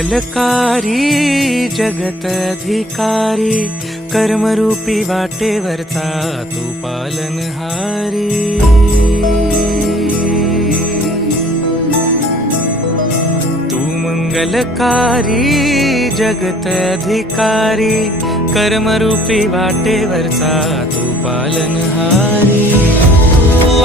मंगलकारी जगत अधिकारी, कर्मरूपी वाटेवरचा तू पालनहारी। तू मंगलकारी जगत अधिकारी, कर्मरूपी वाटेवरचा तू पालनहारी। तू